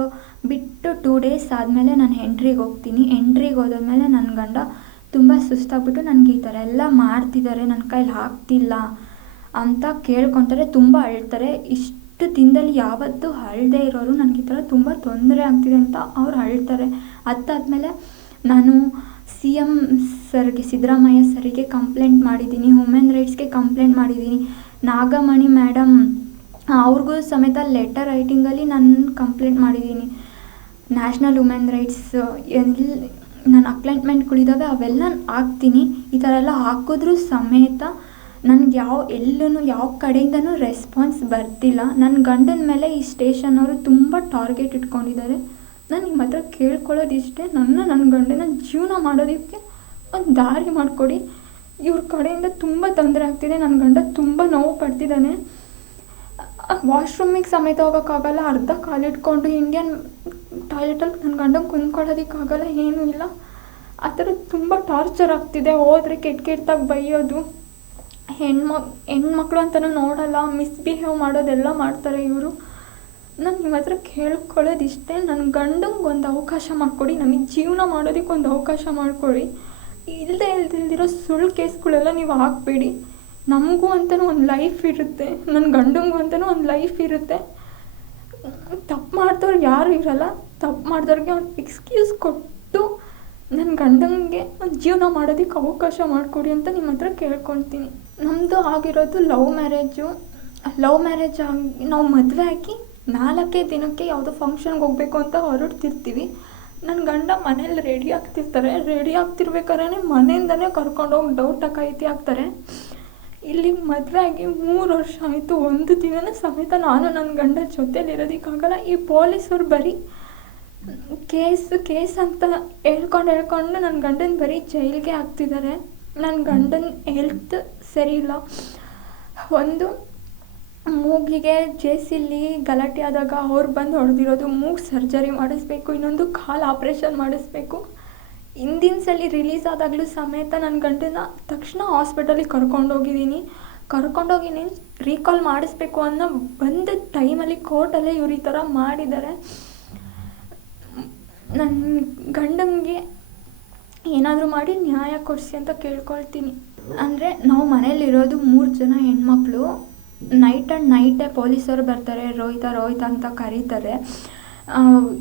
2 ಡೇಸ್ ಆದಮೇಲೆ ನಾನು ಎಂಟ್ರಿಗೆ ಹೋಗ್ತೀನಿ. ಎಂಟ್ರಿಗೆ ಹೋದಾದ್ಮೇಲೆ ನನ್ನ ಗಂಡ ತುಂಬ ಸುಸ್ತಾಗ್ಬಿಟ್ಟು, ನನಗೆ ಈ ಥರ ಎಲ್ಲ ಮಾಡ್ತಿದ್ದಾರೆ, ನನ್ನ ಕೈಲಿ ಆಗ್ತಿಲ್ಲ ಅಂತ ಕೇಳ್ಕೊತಾರೆ. ತುಂಬ ಅಳ್ತಾರೆ. ಇಷ್ಟು ದಿನದಲ್ಲಿ ಯಾವತ್ತೂ ಅಳದೇ ಇರೋರು, ನನಗೆ ಈ ಥರ ತುಂಬ ತೊಂದರೆ ಆಗ್ತಿದೆ ಅಂತ ಅವ್ರು ಅಳ್ತಾರೆ. ಅದಾದಮೇಲೆ ನಾನು CM ಸರ್ಗೆ, ಸಿದ್ದರಾಮಯ್ಯ ಸರಿಗೆ ಕಂಪ್ಲೇಂಟ್ ಮಾಡಿದ್ದೀನಿ, ಹ್ಯೂಮನ್ ರೈಟ್ಸ್ಗೆ ಕಂಪ್ಲೇಂಟ್ ಮಾಡಿದ್ದೀನಿ, ನಾಗಮಣಿ ಮೇಡಮ್ ಅವ್ರಿಗೂ ಸಮೇತ ಲೆಟರ್ ರೈಟಿಂಗಲ್ಲಿ ನಾನು ಕಂಪ್ಲೇಂಟ್ ಮಾಡಿದ್ದೀನಿ. ನ್ಯಾಷನಲ್ ಹ್ಯೂಮನ್ ರೈಟ್ಸ್ ನಾನು ಅಕ್ಲೈಂಟ್ಮೆಂಟ್ಗಳಿದ್ದಾವೆ ಅವೆಲ್ಲ ಹಾಕ್ತೀನಿ. ಈ ಥರ ಎಲ್ಲ ಹಾಕಿದ್ರೂ ಸಮೇತ ನನಗೆ ಯಾವ ಕಡೆಯಿಂದನೂ ರೆಸ್ಪಾನ್ಸ್ ಬರ್ತಿಲ್ಲ. ನನ್ನ ಗಂಡನ ಮೇಲೆ ಈ ಸ್ಟೇಷನವರು ತುಂಬ ಟಾರ್ಗೆಟ್ ಇಟ್ಕೊಂಡಿದ್ದಾರೆ. ನಾನು ನಿಮ್ಮ ಹತ್ರ ಕೇಳ್ಕೊಳ್ಳೋದಿಷ್ಟೇ, ನನ್ನ ಗಂಡನ ಜೀವನ ಮಾಡೋದಕ್ಕೆ ಒಂದು ದಾರಿ ಮಾಡಿಕೊಡಿ. ಇವ್ರ ಕಡೆಯಿಂದ ತುಂಬ ತೊಂದರೆ ಆಗ್ತಿದೆ. ನನ್ನ ಗಂಡ ತುಂಬ ನೋವು ಪಡ್ತಿದ್ದಾನೆ. ವಾಶ್ರೂಮಿಗೆ ಸಮೇತ ಹೋಗೋಕ್ಕಾಗಲ್ಲ, ಅರ್ಧ ಕಾಲಿಟ್ಕೊಂಡು ಇಂಡಿಯನ್ ಟಾಯ್ಲೆಟಲ್ಲಿ ನನ್ನ ಗಂಡಂಗೆ ಕುಂದ್ಕೊಳ್ಳೋದಕ್ಕಾಗಲ್ಲ, ಏನೂ ಇಲ್ಲ. ಆ ಥರ ತುಂಬ ಟಾರ್ಚರ್ ಆಗ್ತಿದೆ. ಹೋದರೆ ಕೆಟ್ಟದಾಗಿ ಬೈಯೋದು, ಹೆಣ್ಮಕ್ಳು ಅಂತಲೂ ನೋಡಲ್ಲ, ಮಿಸ್ಬಿಹೇವ್ ಮಾಡೋದೆಲ್ಲ ಮಾಡ್ತಾರೆ ಇವರು. ನಾನು ನಿಮ್ಮ ಹತ್ರ ಕೇಳ್ಕೊಳ್ಳೋದಿಷ್ಟೇ, ನನ್ನ ಗಂಡಂಗೆ ಒಂದು ಅವಕಾಶ ಮಾಡಿಕೊಡಿ, ನಮಗೆ ಜೀವನ ಮಾಡೋದಕ್ಕೆ ಒಂದು ಅವಕಾಶ ಮಾಡಿಕೊಡಿ. ಇಲ್ದಿರೋ ಸುಳ್ಳು ಕೇಸ್ಗಳೆಲ್ಲ ನೀವು ಹಾಕಬೇಡಿ. ನಮಗೂ ಅಂತಲೂ ಒಂದು ಲೈಫ್ ಇರುತ್ತೆ, ನನ್ನ ಗಂಡಂಗೂ ಅಂತಲೂ ಒಂದು ಲೈಫ್ ಇರುತ್ತೆ. ತಪ್ಪು ಮಾಡಿದವ್ರು ಯಾರೂ ಇರಲ್ಲ. ತಪ್ಪು ಮಾಡಿದವ್ರಿಗೆ ಒಂದು ಎಕ್ಸ್ಕ್ಯೂಸ್ ಕೊಟ್ಟು ನನ್ನ ಗಂಡಂಗೆ ಒಂದು ಜೀವನ ಮಾಡೋದಕ್ಕೆ ಅವಕಾಶ ಮಾಡಿಕೊಡಿ ಅಂತ ನಿಮ್ಮ ಹತ್ರ ಕೇಳ್ಕೊಳ್ತೀನಿ. ನಮ್ಮದು ಆಗಿರೋದು ಲವ್ ಮ್ಯಾರೇಜ್ ಆಗಿ ನಾವು ಮದುವೆ ಆಗಿ 4 ದಿನಕ್ಕೆ ಯಾವುದೋ ಫಂಕ್ಷನ್ಗೆ ಹೋಗಬೇಕು ಅಂತ ಹೊರಡ್ತಿರ್ತೀವಿ. ನನ್ನ ಗಂಡ ಮನೇಲಿ ರೆಡಿ ಆಗ್ತಿರ್ತಾರೆ. ರೆಡಿ ಆಗ್ತಿರ್ಬೇಕಾದ್ರೆ ಮನೆಯಿಂದನೇ ಕರ್ಕೊಂಡೋಗಿ ಡೌಟಕಾಯಿತಿ ಆಗ್ತಾರೆ. ಇಲ್ಲಿ ಮದುವೆ ಆಗಿ 3 ವರ್ಷ ಆಯಿತು. ಒಂದು ದಿನ ಸಮೇತ ನಾನು ನನ್ನ ಗಂಡ ಜೊತೇಲಿರೋದಕ್ಕಾಗಲ್ಲ. ಈ ಪೊಲೀಸರು ಬರೀ ಕೇಸ್ ಅಂತ ಹೇಳ್ಕೊಂಡು ನನ್ನ ಗಂಡನ ಬರೀ ಜೈಲಿಗೆ ಹಾಕ್ತಿದ್ದಾರೆ. ನನ್ನ ಗಂಡನ ಹೆಲ್ತ್ ಸರಿ ಇಲ್ಲ. ಒಂದು ಮೂಗಿಗೆ ಜೇಸಿಲಿ ಗಲಾಟೆ ಆದಾಗ ಅವ್ರು ಬಂದು ಹೊಡೆದಿರೋದು, ಮೂಗು ಸರ್ಜರಿ ಮಾಡಿಸ್ಬೇಕು, ಇನ್ನೊಂದು ಕಾಲು ಆಪ್ರೇಷನ್ ಮಾಡಿಸ್ಬೇಕು. ಹಿಂದಿನ ಸಲ ರಿಲೀಸ್ ಆದಾಗಲೂ ಸಮೇತ ನನ್ನ ಗಂಡನ ತಕ್ಷಣ ಹಾಸ್ಪಿಟಲಿಗೆ ಕರ್ಕೊಂಡೋಗಿ ರೀಕಾಲ್ ಮಾಡಿಸ್ಬೇಕು ಅನ್ನೋ ಬಂದ ಟೈಮಲ್ಲಿ ಕೋರ್ಟಲ್ಲೇ ಇವ್ರು ಈ ಥರ ಮಾಡಿದ್ದಾರೆ. ನನ್ನ ಗಂಡನಿಗೆ ಏನಾದರೂ ಮಾಡಿ ನ್ಯಾಯ ಕೊಡಿಸಿ ಅಂತ ಕೇಳ್ಕೊಳ್ತೀನಿ. ಅಂದರೆ ನಾವು ಮನೇಲಿರೋದು 3 ಜನ ಹೆಣ್ಮಕ್ಳು. ನೈಟೇ ಪೊಲೀಸರು ಬರ್ತಾರೆ, ರೋಹಿತ ಅಂತ ಕರೀತಾರೆ.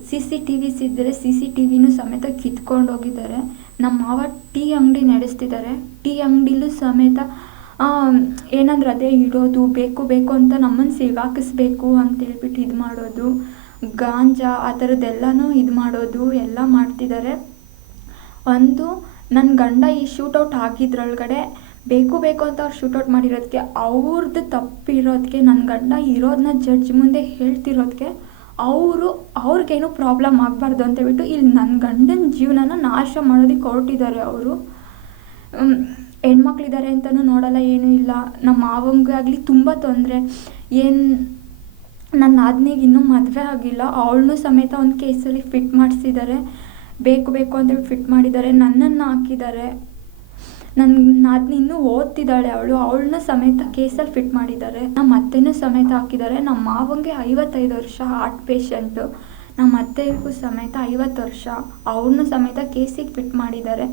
CCTVs ಇದ್ದರೆ CCTVನೂ ಸಮೇತ ಕಿತ್ಕೊಂಡು ಹೋಗಿದ್ದಾರೆ. ನಮ್ಮ ಮಾವ ಟೀ ಅಂಗಡಿ ನಡೆಸ್ತಿದ್ದಾರೆ. ಟೀ ಅಂಗಡಿಲೂ ಸಮೇತ ಏನಂದ್ರೆ ಅದೇ ಇಡೋದು, ಬೇಕು ಅಂತ ನಮ್ಮನ್ನು ಸಿಗಾಕಿಸ್ಬೇಕು ಅಂತೇಳ್ಬಿಟ್ಟು ಇದು ಮಾಡೋದು, ಗಾಂಜಾ ಆ ಥರದ್ದೆಲ್ಲನೂ ಇದು ಮಾಡೋದು ಎಲ್ಲ ಮಾಡ್ತಿದ್ದಾರೆ. ನನ್ನ ಗಂಡ ಈ ಶೂಟೌಟ್ ಆಗಿದ್ರೊಳಗಡೆ ಬೇಕು ಅಂತ ಅವ್ರು ಶೂಟೌಟ್ ಮಾಡಿರೋದಕ್ಕೆ, ಅವ್ರದ್ದು ತಪ್ಪಿರೋದಕ್ಕೆ, ನನ್ನ ಗಂಡ ಇರೋದನ್ನ ಜಡ್ಜ್ ಮುಂದೆ ಹೇಳ್ತಿರೋದಕ್ಕೆ ಅವ್ರಿಗೇನು ಪ್ರಾಬ್ಲಮ್ ಆಗಬಾರ್ದು ಅಂತೇಳ್ಬಿಟ್ಟು ಇಲ್ಲಿ ನನ್ನ ಗಂಡನ ಜೀವನನ ನಾಶ ಮಾಡೋದಕ್ಕೆ ಹೊರಟಿದ್ದಾರೆ ಅವರು. ಹೆಣ್ಮಕ್ಳಿದ್ದಾರೆ ಅಂತಲೂ ನೋಡಲ್ಲ, ಏನೂ ಇಲ್ಲ. ನಮ್ಮ ಮಾವಂಗೆ ಆಗಲಿ ತುಂಬ ತೊಂದರೆ. ನನ್ನ ನಾದಿನಿಗೆ ಇನ್ನೂ ಮದುವೆ ಆಗಿಲ್ಲ, ಅವಳನ್ನೂ ಸಮೇತ ಒಂದು ಕೇಸಲ್ಲಿ ಫಿಟ್ ಮಾಡಿಸಿದ್ದಾರೆ. ಬೇಕು ಅಂತೇಳಿ ಫಿಟ್ ಮಾಡಿದ್ದಾರೆ. ನನ್ನನ್ನು ಹಾಕಿದ್ದಾರೆ. ನನ್ನ ನಾದಿನಿ ಇನ್ನೂ ಓದ್ತಿದ್ದಾಳೆ, ಅವಳನ್ನ ಸಮೇತ ಕೇಸಲ್ಲಿ ಫಿಟ್ ಮಾಡಿದ್ದಾರೆ. ನಮ್ಮ ಅತ್ತೆನೂ ಸಮೇತ ಹಾಕಿದ್ದಾರೆ. ನಮ್ಮ ಮಾವಂಗೆ 55 ವರ್ಷ, ಹಾರ್ಟ್ ಪೇಷಂಟು. ನಮ್ಮ ಅತ್ತೆಗೂ ಸಮೇತ 50 ವರ್ಷ, ಅವ್ರನ್ನೂ ಸಮೇತ ಕೇಸಿಗೆ ಫಿಟ್ ಮಾಡಿದ್ದಾರೆ.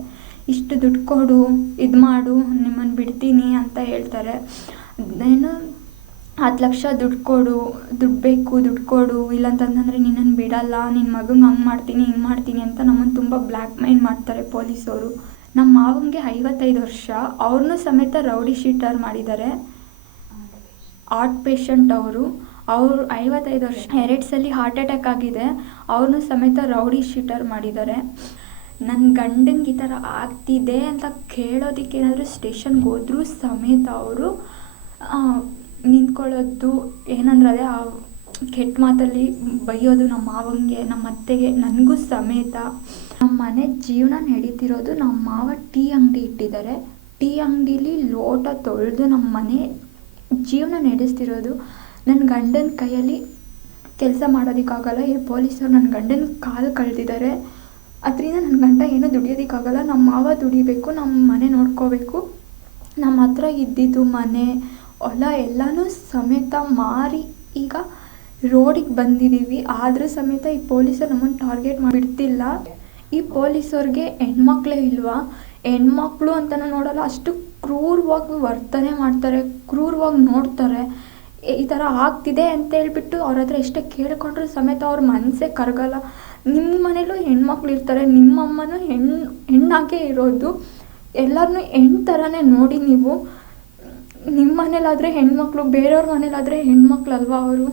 ಇಷ್ಟು ದುಡ್ಡು ಕೊಡು, ಇದು ಮಾಡು, ನಿಮ್ಮನ್ನು ಬಿಡ್ತೀನಿ ಅಂತ ಹೇಳ್ತಾರೆ. ಏನು 10 ಲಕ್ಷ ದುಡ್ಡು ಕೊಡು, ದುಡ್ಡು ಕೊಡು, ಇಲ್ಲಂತಂದರೆ ನಿನ್ನನ್ನು ಬಿಡಲ್ಲ, ನಿನ್ನ ಮಗಂಗೆ ಹಂಗೆ ಮಾಡ್ತೀನಿ ಹಿಂಗೆ ಮಾಡ್ತೀನಿ ಅಂತ ನಮ್ಮನ್ನು ತುಂಬ ಬ್ಲ್ಯಾಕ್ ಮೇಲ್ ಮಾಡ್ತಾರೆ ಪೊಲೀಸವರು. ನಮ್ಮ ಮಾವಂಗೆ 55 ವರ್ಷ, ಅವ್ರನ್ನೂ ಸಮೇತ ರೌಡಿ ಶೀಟರ್ ಮಾಡಿದ್ದಾರೆ. ಹಾರ್ಟ್ ಪೇಷಂಟ್ ಅವರು 55 ವರ್ಷ, 2 ಸಲ ಹಾರ್ಟ್ ಅಟ್ಯಾಕ್ ಆಗಿದೆ. ಅವ್ರನ್ನೂ ಸಮೇತ ರೌಡಿ ಶೀಟರ್ ಮಾಡಿದ್ದಾರೆ. ನನ್ನ ಗಂಡಂಗೆ ಈ ಥರ ಆಗ್ತಿದೆ ಅಂತ ಕೇಳೋದಕ್ಕೆ ಏನಾದರೂ ಸ್ಟೇಷನ್ಗೆ ಹೋದ್ರೂ ಸಮೇತ ಅವರು ನಿಂತ್ಕೊಳ್ಳೋದು, ಏನಂದ್ರೆ ಅದೇ ಕೆಟ್ಟ ಮಾತಲ್ಲಿ ಬೈಯೋದು ನಮ್ಮ ಮಾವಂಗೆ, ನಮ್ಮ ಅತ್ತೆಗೆ, ನನಗೂ ಸಮೇತ. ನಮ್ಮ ಮನೆ ಜೀವನ ನಡೀತಿರೋದು, ನಮ್ಮ ಮಾವ ಟೀ ಅಂಗಡಿ ಇಟ್ಟಿದ್ದಾರೆ. ಟೀ ಅಂಗಡೀಲಿ ಲೋಟ ತೊಳೆದು ನಮ್ಮ ಮನೆ ಜೀವನ ನಡೆಸ್ತಿರೋದು. ನನ್ನ ಗಂಡನ ಕೈಯಲ್ಲಿ ಕೆಲಸ ಮಾಡೋದಕ್ಕಾಗಲ್ಲ. ಈ ಪೊಲೀಸರು ನನ್ನ ಗಂಡನ ಕಾಲು ಕಳೆದಿದ್ದಾರೆ. ಅದರಿಂದ ನನ್ನ ಗಂಡ ಏನೂ ದುಡಿಯೋದಕ್ಕಾಗಲ್ಲ. ನಮ್ಮ ಮಾವ ದುಡಿಬೇಕು, ನಮ್ಮ ಮನೆ ನೋಡ್ಕೋಬೇಕು. ನಮ್ಮ ಹತ್ರ ಇದ್ದಿದ್ದು ಮನೆ ಹೊಲ ಎಲ್ಲನೂ ಸಮೇತ ಮಾರಿ ಈಗ ರೋಡಿಗೆ ಬಂದಿದ್ದೀವಿ. ಆದರೂ ಸಮೇತ ಈ ಪೊಲೀಸರು ನಮ್ಮನ್ನು ಟಾರ್ಗೆಟ್ ಮಾಡಿಬಿಡ್ತಿಲ್ಲ. ಈ ಪೊಲೀಸವ್ರಿಗೆ ಹೆಣ್ಮಕ್ಳೇ ಇಲ್ವಾ? ಹೆಣ್ಮಕ್ಳು ಅಂತಲೂ ನೋಡಲ್ಲ, ಅಷ್ಟು ಕ್ರೂರವಾಗಿ ವರ್ತನೆ ಮಾಡ್ತಾರೆ, ಕ್ರೂರವಾಗಿ ನೋಡ್ತಾರೆ. ಈ ಥರ ಆಗ್ತಿದೆ ಅಂತೇಳ್ಬಿಟ್ಟು ಅವ್ರ ಹತ್ರ ಎಷ್ಟೇ ಕೇಳಿಕೊಂಡ್ರೂ ಸಮೇತ ಅವ್ರ ಮನಸ್ಸೇ ಕರಗಲ್ಲ. ನಿಮ್ಮ ಮನೇಲೂ ಹೆಣ್ಮಕ್ಳು ಇರ್ತಾರೆ, ನಿಮ್ಮಮ್ಮನೂ ಹೆಣ್ಣಾಗೇ ಇರೋದು. ಎಲ್ಲರನ್ನೂ ಹೆಣ್ಣು ಥರನೇ ನೋಡಿ ನೀವು. ನಿಮ್ಮ ಮನೇಲಾದರೆ ಹೆಣ್ಮಕ್ಳು, ಬೇರೆಯವ್ರ ಮನೇಲಾದರೆ ಹೆಣ್ಮಕ್ಳಲ್ವ ಅವರು.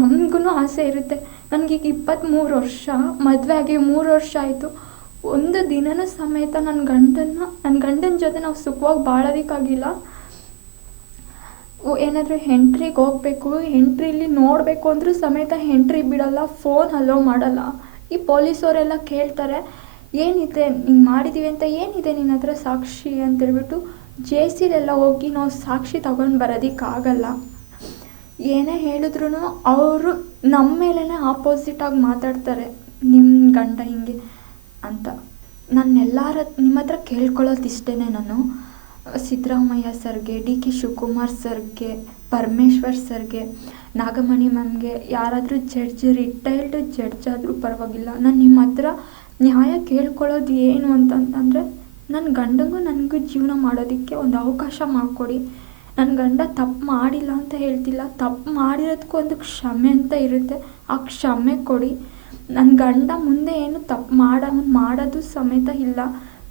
ನಮಗೂ ಆಸೆ ಇರುತ್ತೆ. ನನಗೀಗ 23 ವರ್ಷ, ಮದುವೆ ಆಗಿ 3 ವರ್ಷ ಆಯಿತು. ಒಂದು ದಿನನೂ ಸಮೇತ ನನ್ನ ಗಂಡನ ಜೊತೆ ನಾವು ಸುಖವಾಗಿ ಬಾಳೋದಕ್ಕಾಗಿಲ್ಲ. ಏನಾದರೂ ಎಂಟ್ರಿಗೆ ಹೋಗಬೇಕು, ಎಂಟ್ರಿಲಿ ನೋಡಬೇಕು ಅಂದರೂ ಸಮೇತ ಎಂಟ್ರಿ ಬಿಡಲ್ಲ, ಫೋನ್ ಅಲೋ ಮಾಡಲ್ಲ. ಈ ಪೊಲೀಸವರೆಲ್ಲ ಕೇಳ್ತಾರೆ, ಏನಿದೆ ಹಿಂಗೆ ಮಾಡಿದ್ದೀವಿ ಅಂತ, ಏನಿದೆ ನಿನ್ನ ಹತ್ರ ಸಾಕ್ಷಿ ಅಂತೇಳ್ಬಿಟ್ಟು ಜೇಸಿಲೆಲ್ಲ ಹೋಗಿ ನಾವು ಸಾಕ್ಷಿ ತಗೊಂಡು ಬರೋದಕ್ಕಾಗಲ್ಲ. ಏನೇ ಹೇಳಿದ್ರು ಅವರು ನಮ್ಮ ಮೇಲೇ ಆಪೋಸಿಟಾಗಿ ಮಾತಾಡ್ತಾರೆ, ನಿಮ್ಮ ಗಂಡ ಹಿಂಗೆ ಅಂತ. ನಿಮ್ಮ ಹತ್ರ ಕೇಳ್ಕೊಳ್ಳೋದಿಷ್ಟೇ. ನಾನು ಸಿದ್ದರಾಮಯ್ಯ ಸರ್ಗೆ, DK ಶಿವಕುಮಾರ್ ಸರ್ಗೆ, ಪರಮೇಶ್ವರ್ ಸರ್ಗೆ, ನಾಗಮಣಿ ಮ್ಯಾಮ್ಗೆ, ಯಾರಾದರೂ ರಿಟೈರ್ಡ್ ಜಡ್ಜ್ ಆದರೂ ಪರವಾಗಿಲ್ಲ, ನಾನು ನಿಮ್ಮ ಹತ್ರ ನ್ಯಾಯ ಕೇಳ್ಕೊಳ್ಳೋದು ಏನು ಅಂತಂದರೆ, ನನ್ನ ಗಂಡಂಗೂ ನನಗೂ ಜೀವನ ಮಾಡೋದಕ್ಕೆ ಒಂದು ಅವಕಾಶ ಮಾಡಿಕೊಡಿ. ನನ್ನ ಗಂಡ ತಪ್ಪು ಮಾಡಿಲ್ಲ ಅಂತ ಹೇಳ್ತಿಲ್ಲ, ತಪ್ಪು ಮಾಡಿರೋದಕ್ಕೂ ಒಂದು ಕ್ಷಮೆ ಅಂತ ಇರುತ್ತೆ, ಆ ಕ್ಷಮೆ ಕೊಡಿ. ನನ್ನ ಗಂಡ ಮುಂದೆ ಏನು ತಪ್ಪು ಮಾಡೋದು ಸಮೇತ ಇಲ್ಲ.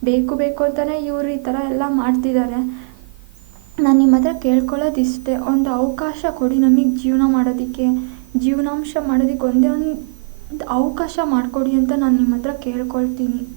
ಬೇಕು ಅಂತಲೇ ಇವರು ಈ ಥರ ಎಲ್ಲ ಮಾಡ್ತಿದ್ದಾರೆ. ನಾನು ನಿಮ್ಮ ಹತ್ರ ಕೇಳ್ಕೊಳ್ಳೋದಿಷ್ಟೇ, ಒಂದು ಅವಕಾಶ ಕೊಡಿ ನಮಗೆ ಜೀವನ ಮಾಡೋದಕ್ಕೆ, ಜೀವನಾಂಶ ಮಾಡೋದಕ್ಕೆ ಒಂದೇ ಒಂದು ಅವಕಾಶ ಮಾಡಿಕೊಡಿ ಅಂತ ನಾನು ನಿಮ್ಮ ಹತ್ರ ಕೇಳ್ಕೊಳ್ತೀನಿ.